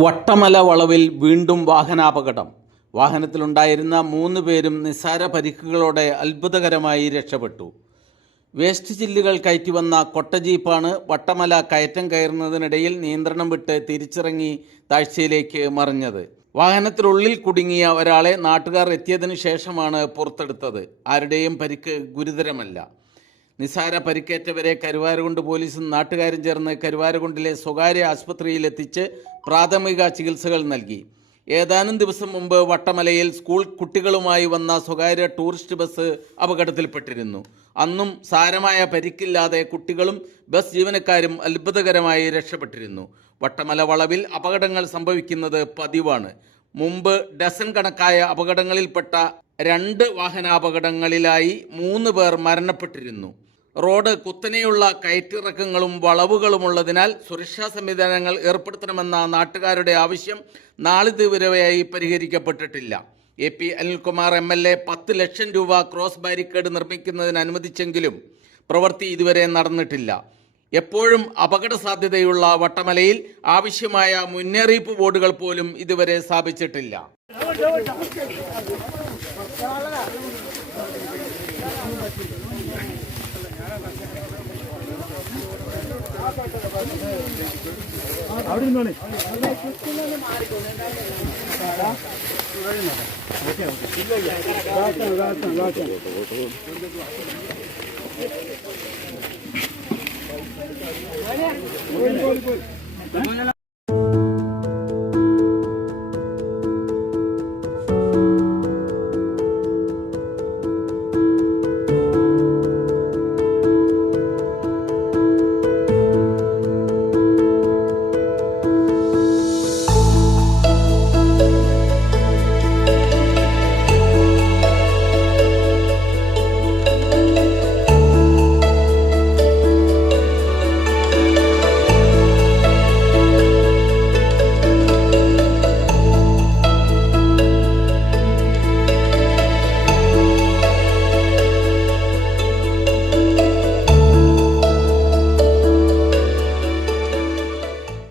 വട്ടമല വളവിൽ വീണ്ടും വാഹനാപകടം. വാഹനത്തിലുണ്ടായിരുന്ന 3 പേരും നിസ്സാര പരിക്കുകളോടെ അത്ഭുതകരമായി രക്ഷപ്പെട്ടു. വേസ്റ്റ് ചില്ലുകൾ കയറ്റിവന്ന കൊട്ടജീപ്പാണ് വട്ടമല കയറ്റം കയറുന്നതിനിടയിൽ നിയന്ത്രണം വിട്ട് തിരിച്ചിറങ്ങി താഴ്ചയിലേക്ക് മറിഞ്ഞത്. വാഹനത്തിനുള്ളിൽ കുടുങ്ങിയ ഒരാളെ നാട്ടുകാർ എത്തിയതിനു ശേഷമാണ് പുറത്തെടുത്തത്. ആരുടെയും പരിക്ക് ഗുരുതരമല്ല. നിസാര പരിക്കേറ്റവരെ കരുവാരകുണ്ട് പോലീസും നാട്ടുകാരും ചേർന്ന് കരുവാരകുണ്ടിലെ സ്വകാര്യ ആശുപത്രിയിലെത്തിച്ച് പ്രാഥമിക ചികിത്സകൾ നൽകി. ഏതാനും ദിവസം മുമ്പ് വട്ടമലയിൽ സ്കൂൾ കുട്ടികളുമായി വന്ന സ്വകാര്യ ടൂറിസ്റ്റ് ബസ് അപകടത്തിൽപ്പെട്ടിരുന്നു. അന്നും സാരമായ പരിക്കില്ലാതെ കുട്ടികളും ബസ് ജീവനക്കാരും അത്ഭുതകരമായി രക്ഷപ്പെട്ടിരുന്നു. വട്ടമല വളവിൽ അപകടങ്ങൾ സംഭവിക്കുന്നത് പതിവാണ്. മുമ്പ് ഡസൻ കണക്കായ അപകടങ്ങളിൽപ്പെട്ട 2 വാഹനാപകടങ്ങളിലായി 3 പേർ മരണപ്പെട്ടിരുന്നു. റോഡ് കുത്തനെയുള്ള കയറ്റിറക്കങ്ങളും വളവുകളുമുള്ളതിനാൽ സുരക്ഷാ സംവിധാനങ്ങൾ ഏർപ്പെടുത്തണമെന്ന നാട്ടുകാരുടെ ആവശ്യം നാളിതുവരെയായി പരിഹരിക്കപ്പെട്ടിട്ടില്ല. AP അനിൽകുമാർ MLA 10 ലക്ഷം രൂപ ക്രോസ് ബാരിക്കേഡ് നിർമ്മിക്കുന്നതിന് അനുവദിച്ചെങ്കിലും പ്രവൃത്തി ഇതുവരെ നടന്നിട്ടില്ല. എപ്പോഴും അപകട സാധ്യതയുള്ള വട്ടമലയിൽ ആവശ്യമായ മുന്നറിയിപ്പ് ബോർഡുകൾ പോലും ഇതുവരെ സ്ഥാപിച്ചിട്ടില്ല.